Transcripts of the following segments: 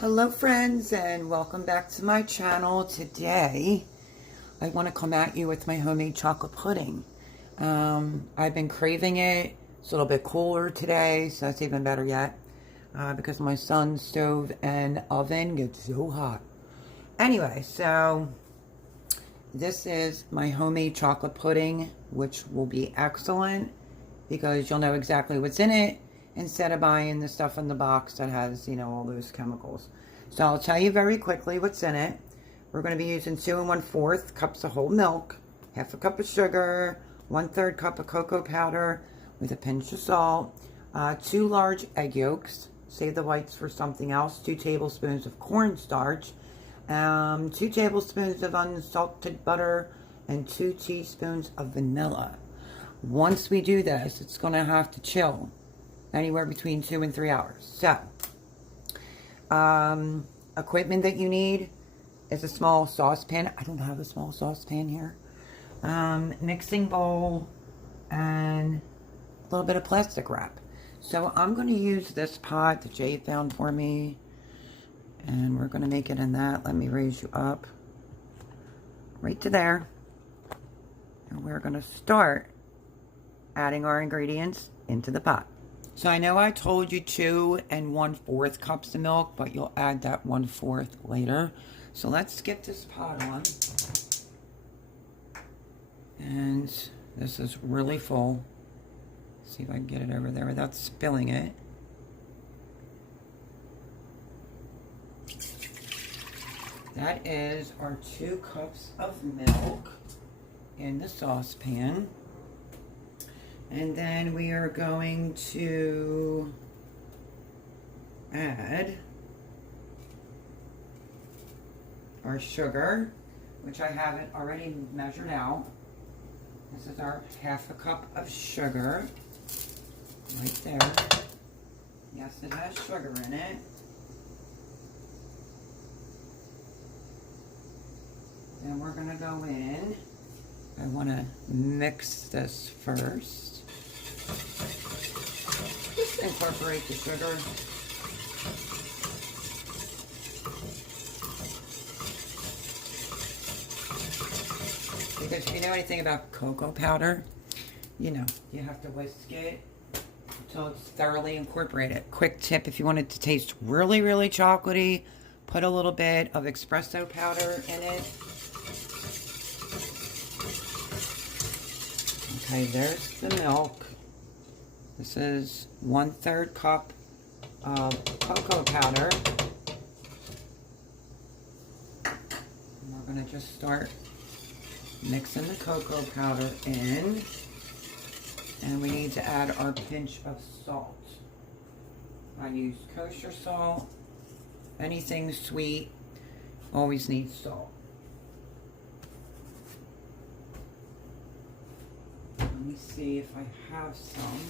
Hello friends, and welcome back to my channel. Today I want to come at you with my homemade chocolate pudding. I've been craving it. It's a little bit cooler today, so that's even better yet, because my son's stove and oven gets so hot. Anyway, so this is my homemade chocolate pudding, which will be excellent because you'll know exactly what's in it instead of buying the stuff in the box that has, all those chemicals. So I'll tell you very quickly what's in it. We're going to be using 2 1/4 cups of whole milk, half a cup of sugar, 1/3 cup of cocoa powder with a pinch of salt, 2 large egg yolks, save the whites for something else, 2 tablespoons of cornstarch, 2 tablespoons of unsalted butter, and 2 teaspoons of vanilla. Once we do this, it's going to have to chill anywhere between 2 and 3 hours. So, equipment that you need is a small saucepan. I don't have a small saucepan here. Mixing bowl and a little bit of plastic wrap. So I'm going to use this pot that Jay found for me, and we're going to make it in that. Let me raise you up right to there. And we're going to start adding our ingredients into the pot. So I know I told you 2 1/4 cups of milk, but you'll add that 1/4 later. So let's get this pot on. And this is really full. Let's see if I can get it over there without spilling it. That is our 2 cups of milk in the saucepan. And then we are going to add our sugar, which I have it already measured out. This is our half a cup of sugar right there. Yes, it has sugar in it. Then we're going to go in. I want to mix this first. Incorporate the sugar. Because if you know anything about cocoa powder, you have to whisk it until it's thoroughly incorporated. Quick tip, if you want it to taste really, really chocolatey, put a little bit of espresso powder in it. Okay, there's the milk. This is 1/3 cup of cocoa powder. And we're going to just start mixing the cocoa powder in. And we need to add our pinch of salt. I use kosher salt. Anything sweet always needs salt. Let me see if I have some.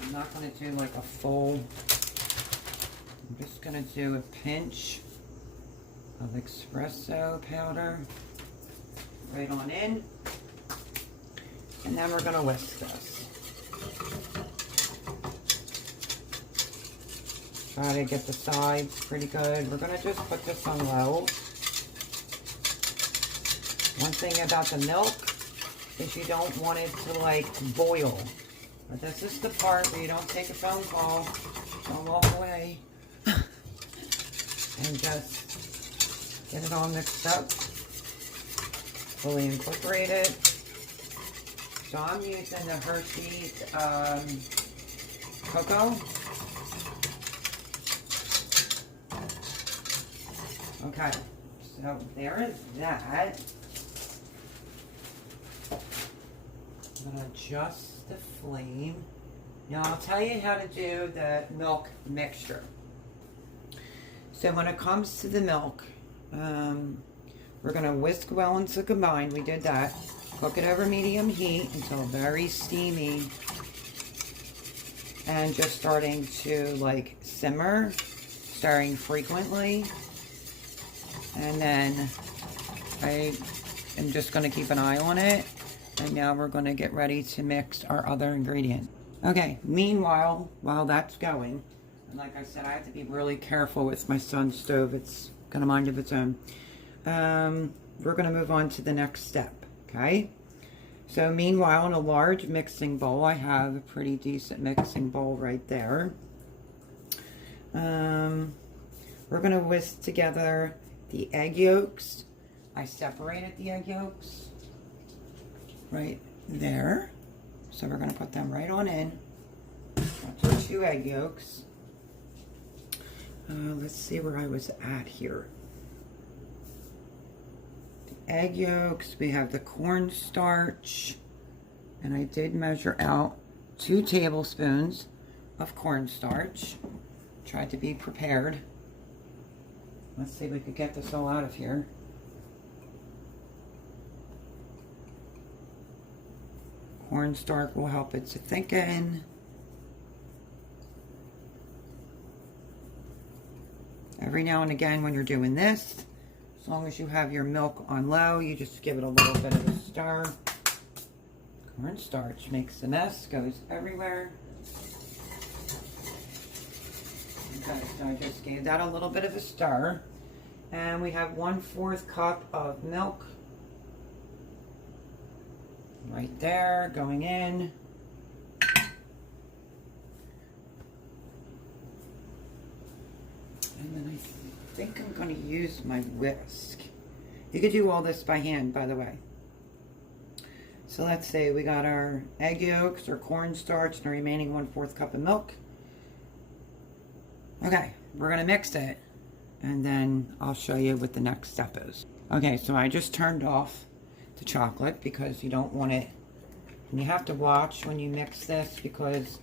I'm not going to do like a full. I'm just going to do a pinch of espresso powder right on in. And then we're going to whisk this. Try to get the sides pretty good. We're going to just put this on low. One thing about the milk is you don't want it to like boil. But this is the part where you don't take a phone call, don't walk away, and just get it all mixed up, fully incorporated. So I'm using the Hershey's cocoa. Okay, so there is that. I'm going to adjust the flame. Now I'll tell you how to do the milk mixture. So when it comes to the milk, we're going to whisk well until combined. We did that. Cook it over medium heat until very steamy and just starting to like simmer, stirring frequently. And then I am just going to keep an eye on it. And now we're going to get ready to mix our other ingredient. Okay, meanwhile, while that's going, And like I said, I have to be really careful with my son's stove. It's got a mind of its own. We're going to move on to the next step, okay? So meanwhile, in a large mixing bowl, I have a pretty decent mixing bowl right there. We're going to whisk together the egg yolks. I separated the egg yolks right there. So we're going to put them right on in. That's our 2 egg yolks. Let's see where I was at here. The egg yolks, we have the cornstarch, and I did measure out 2 tablespoons of cornstarch. Tried to be prepared. Let's see if we could get this all out of here. Cornstarch will help it to thicken. Every now and again when you're doing this, as long as you have your milk on low, you just give it a little bit of a stir. Cornstarch makes a mess, goes everywhere. Okay, so I just gave that a little bit of a stir. And we have 1/4 cup of milk. Right there, going in. And then I think I'm going to use my whisk. You could do all this by hand, by the way. So let's say we got our egg yolks or cornstarch and the remaining 1/4 cup of milk. Okay, we're going to mix it. And then I'll show you what the next step is. Okay, so I just turned off the chocolate because you don't want it. And you have to watch when you mix this because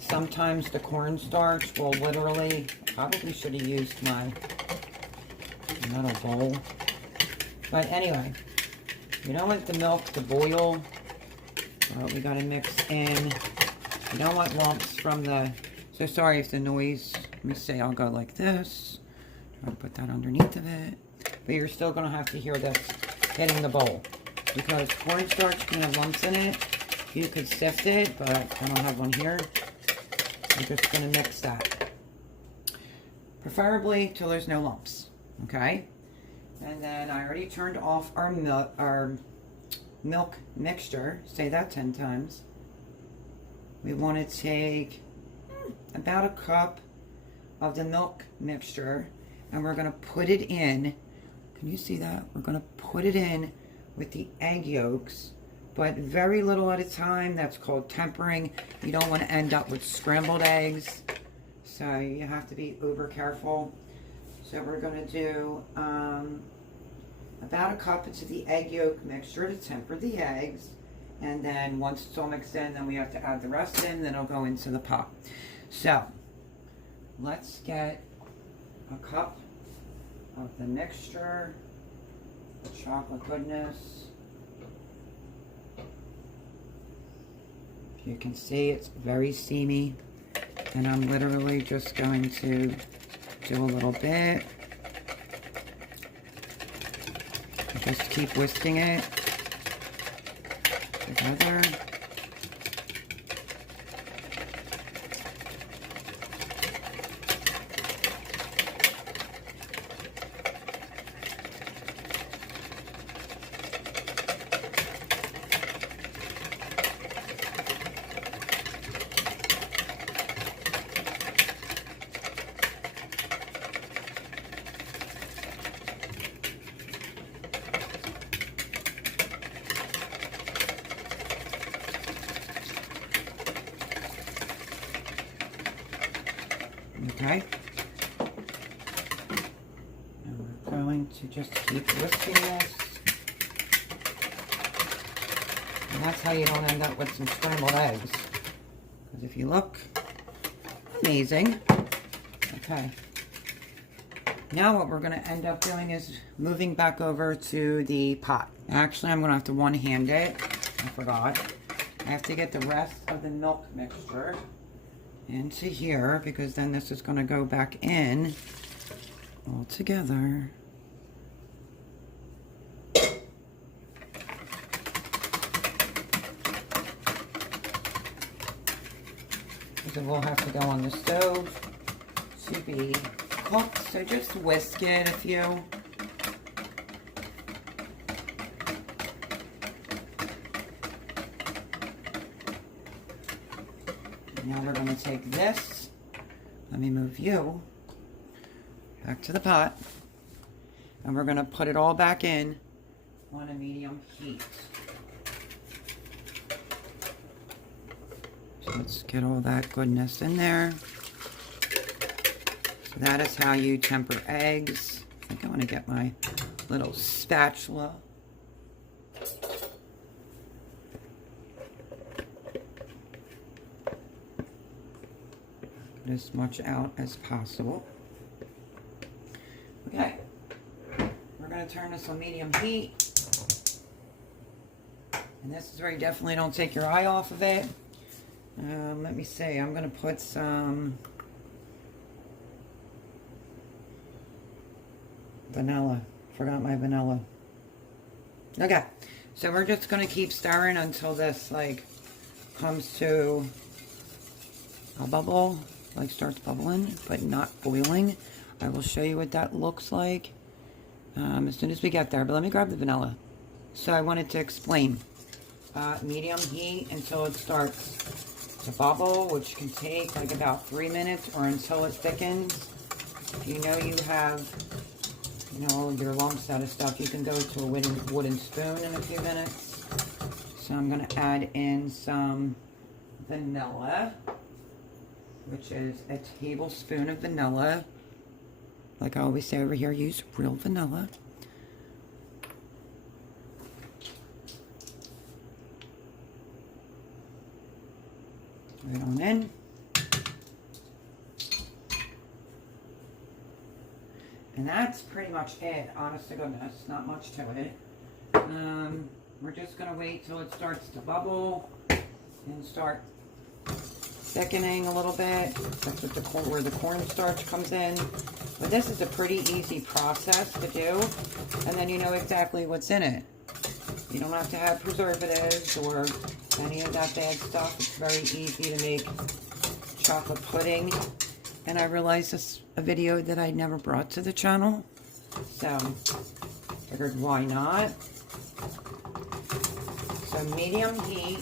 sometimes the cornstarch will literally, probably should have used my metal bowl. But anyway, you don't want the milk to boil. We got to mix in. You don't want lumps from the, so sorry if the noise, let me say I'll go like this. I'll put that underneath of it. But you're still going to have to hear this hitting the bowl. Because cornstarch can have lumps in it. You could sift it, but I don't have one here. I'm just going to mix that. Preferably till there's no lumps. Okay? And then I already turned off our milk mixture. Say that 10 times. We want to take about a cup of the milk mixture. And we're going to put it in. Can you see that? We're going to put it in with the egg yolks, but very little at a time. That's called tempering. You don't want to end up with scrambled eggs, so you have to be uber careful. So we're going to do about a cup into the egg yolk mixture to temper the eggs, and then once it's all mixed in, then we have to add the rest in, then it'll go into the pot. So let's get a cup of the mixture. Chocolate goodness. You can see it's very steamy, and I'm literally just going to do a little bit. Just keep whisking it together. Okay, and we're going to just keep whisking this, and that's how you don't end up with some scrambled eggs, because if you look, amazing. Okay, now what we're going to end up doing is moving back over to the pot. Actually, I'm going to have to one-hand it. I forgot. I have to get the rest of the milk mixture into here, because then this is going to go back in all together. Because it will have to go on the stove. to be cooked, so just whisk it a few. Now we're going to take this, let me move you back to the pot, and we're going to put it all back in on a medium heat. So let's get all that goodness in there. So that is how you temper eggs. I think I want to get my little spatula. Get as much out as possible. Okay, we're going to turn this on medium heat. And this is where you definitely don't take your eye off of it. Let me see, I'm going to put some vanilla. Forgot my vanilla. Okay, so we're just going to keep stirring until this like comes to a bubble, like starts bubbling, but not boiling. I will show you what that looks like as soon as we get there, but let me grab the vanilla. So I wanted to explain. Medium heat until it starts to bubble, which can take like about 3 minutes, or until it thickens. If you know you have, you know, your lumps out of stuff, you can go to a wooden spoon in a few minutes. So I'm going to add in some vanilla, which is a tablespoon of vanilla. Like I always say over here, use real vanilla. Right on in. And that's pretty much it, honest to goodness. Not much to it. We're just going to wait till it starts to bubble and start thickening a little bit. That's what where the cornstarch comes in. But this is a pretty easy process to do. And then you know exactly what's in it. You don't have to have preservatives or any of that bad stuff. It's very easy to make chocolate pudding. And I realized this is a video that I never brought to the channel. So, figured why not. So medium heat.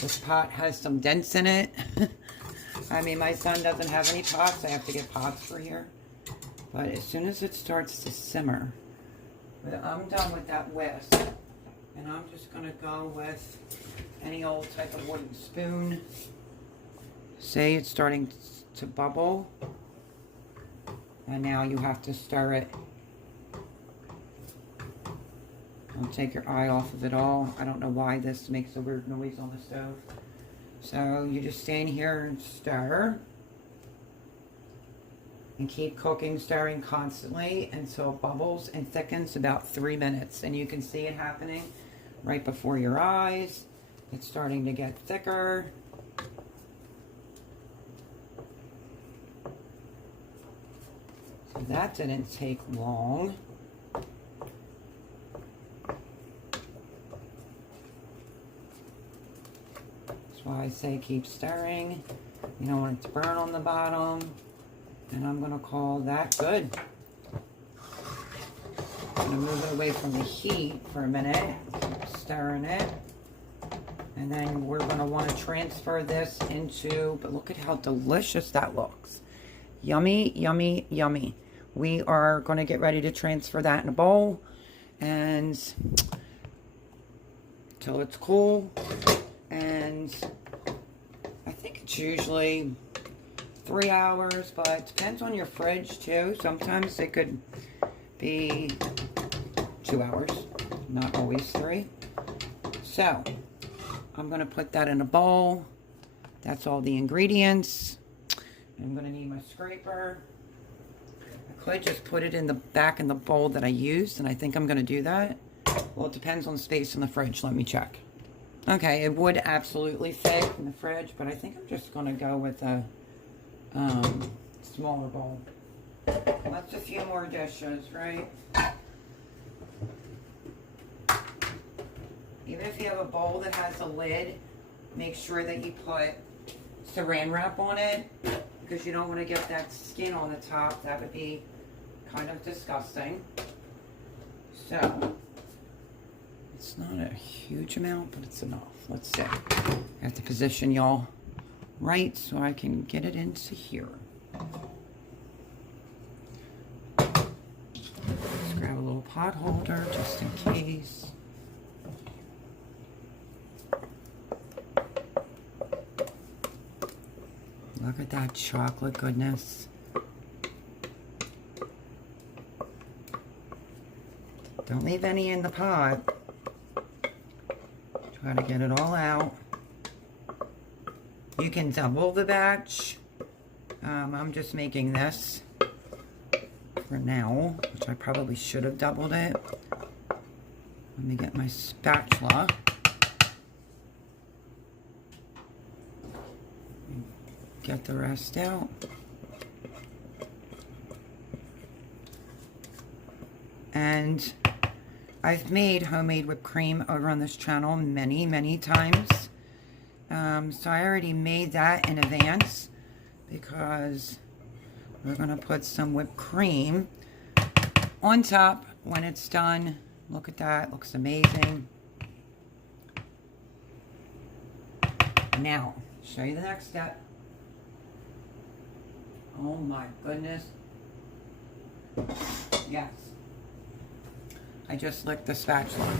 This pot has some dents in it. I mean, my son doesn't have any pots. I have to get pots for here. But as soon as it starts to simmer, I'm done with that whisk. And I'm just going to go with any old type of wooden spoon. Say it's starting to bubble. And now you have to stir it. Don't take your eye off of it all. I don't know why this makes a weird noise on the stove. So you just stand here and stir. And keep cooking, stirring constantly until it bubbles and thickens about 3 minutes. And you can see it happening right before your eyes. It's starting to get thicker. So that didn't take long. That's why I say keep stirring. You don't want it to burn on the bottom. And I'm going to call that good. I'm going to move it away from the heat for a minute. Keep stirring it. And then we're going to want to transfer this into, but look at how delicious that looks. Yummy, yummy, yummy. We are going to get ready to transfer that in a bowl. And till it's cool. And I think it's usually 3 hours, but it depends on your fridge too. Sometimes it could be 2 hours, not always 3. So I'm going to put that in a bowl. That's all the ingredients. I'm going to need my scraper. I could just put it in the back in the bowl that I used, and I think I'm going to do that. Well, it depends on the space in the fridge. Let me check. Okay, it would absolutely fit in the fridge, but I think I'm just going to go with a smaller bowl. That's a few more dishes, right? Even if you have a bowl that has a lid, make sure that you put saran wrap on it, because you don't want to get that skin on the top. That would be kind of disgusting. So, it's not a huge amount, but it's enough. Let's see. I have to position y'all right so I can get it into here. Let's grab a little pot holder just in case. Look at that chocolate goodness. Don't leave any in the pot. Try to get it all out. You can double the batch. I'm just making this for now, which I probably should have doubled it. Let me get my spatula. Get the rest out. And I've made homemade whipped cream over on this channel many, many times. So I already made that in advance because we're going to put some whipped cream on top when it's done. Look at that. Looks amazing. Now, show you the next step. Oh my goodness. Yes. I just licked the spatula.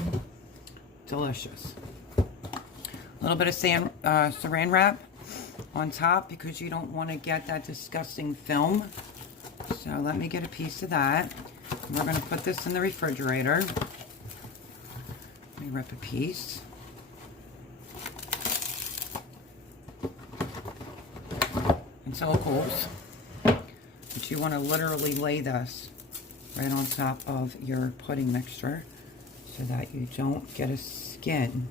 Delicious. A little bit of saran wrap on top because you don't want to get that disgusting film. So let me get a piece of that. We're going to put this in the refrigerator. Let me rip a piece. Until it cools. But you want to literally lay this right on top of your pudding mixture so that you don't get a skin.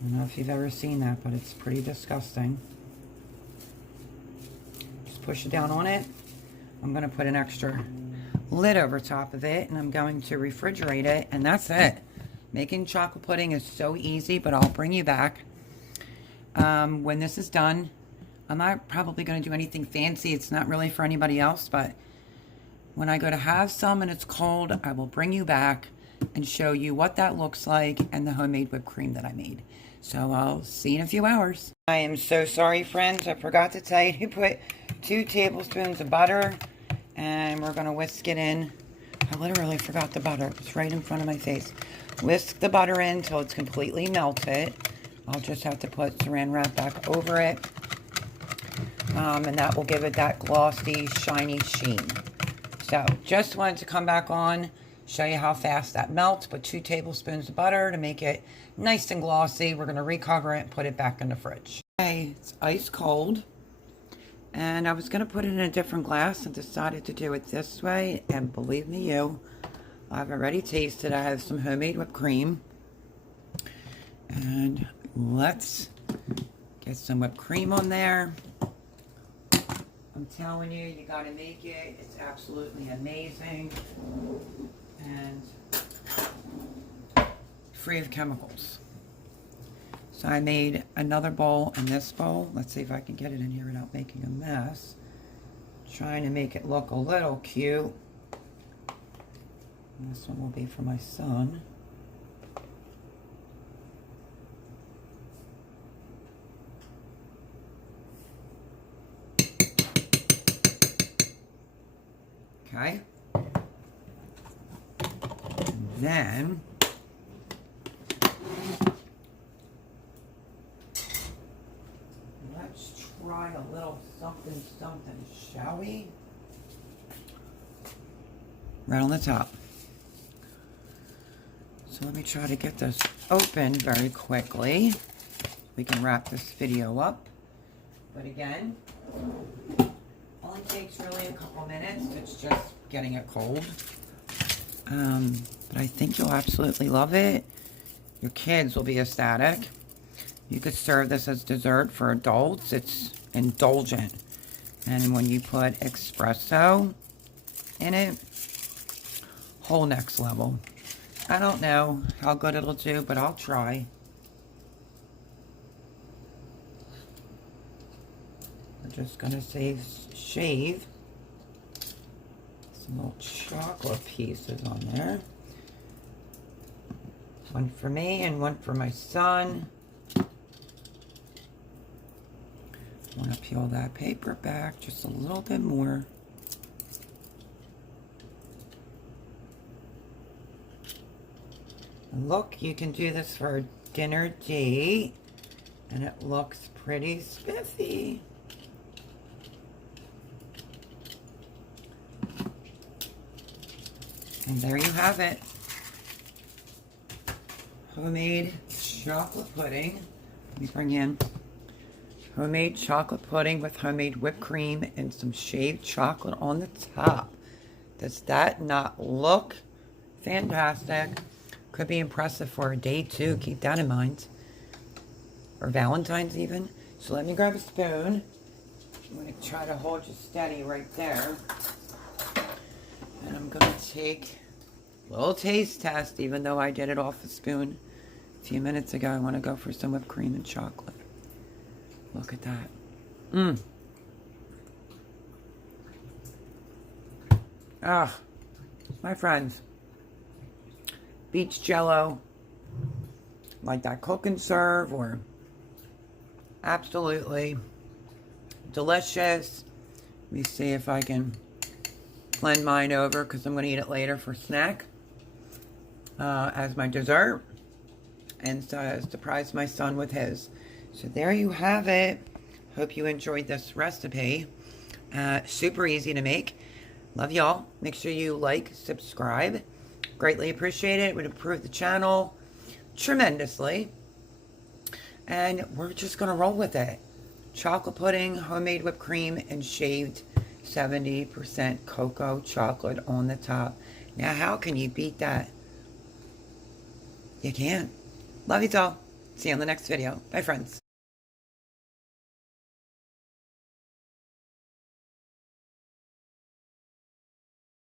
I don't know if you've ever seen that, but it's pretty disgusting. Just push it down on it. I'm going to put an extra lid over top of it, and I'm going to refrigerate it, and that's it. Making chocolate pudding is so easy, but I'll bring you back when this is done. I'm not probably going to do anything fancy. It's not really for anybody else, but when I go to have some and it's cold, I will bring you back and show you what that looks like and the homemade whipped cream that I made. So I'll see you in a few hours. I am so sorry, friends. I forgot to tell you to put 2 tablespoons of butter, and we're going to whisk it in. I literally forgot the butter. It's right in front of my face. Whisk the butter in until it's completely melted. I'll just have to put saran wrap back over it. And that will give it that glossy, shiny sheen. So, just wanted to come back on, show you how fast that melts. Put 2 tablespoons of butter to make it nice and glossy. We're going to recover it and put it back in the fridge. Okay, it's ice cold. And I was going to put it in a different glass and decided to do it this way. And believe me you, I've already tasted. I have some homemade whipped cream. And let's get some whipped cream on there. I'm telling you, you gotta make it. It's absolutely amazing. And free of chemicals. So I made another bowl in this bowl. Let's see if I can get it in here without making a mess. Trying to make it look a little cute. And this one will be for my son. Okay. And then let's try a little something, shall we? Right on the top. So let me try to get this open very quickly. We can wrap this video up. But again, only takes really a couple minutes. It's just getting it cold. But I think you'll absolutely love it. Your kids will be ecstatic. You could serve this as dessert for adults. It's indulgent. And when you put espresso in it, whole next level. I don't know how good it'll do, but I'll try. We're just going to shave some little chocolate pieces on there. One for me and one for my son. I want to peel that paper back just a little bit more. And look, you can do this for a dinner date, and it looks pretty spiffy. And there you have it. Homemade chocolate pudding. Let me bring in homemade chocolate pudding with homemade whipped cream and some shaved chocolate on the top. Does that not look fantastic? Could be impressive for a day too. Keep that in mind. Or Valentine's even. So let me grab a spoon. I'm going to try to hold you steady right there. And I'm going to take a little taste test, even though I did it off a spoon a few minutes ago. I want to go for some whipped cream and chocolate. Look at that. Ah, my friends. Beach Jello, like that cook and serve, or absolutely delicious. Let me see if I can blend mine over, because I'm going to eat it later for snack as my dessert, and so surprise my son with his. So there you have it. Hope you enjoyed this recipe. Super easy to make. Love y'all. Make sure you like, subscribe. Greatly appreciate it. It would improve the channel tremendously. And we're just going to roll with it. Chocolate pudding, homemade whipped cream, and shaved 70% cocoa chocolate on the top. Now, how can you beat that? You can't. Love you all. See you on the next video. Bye, friends.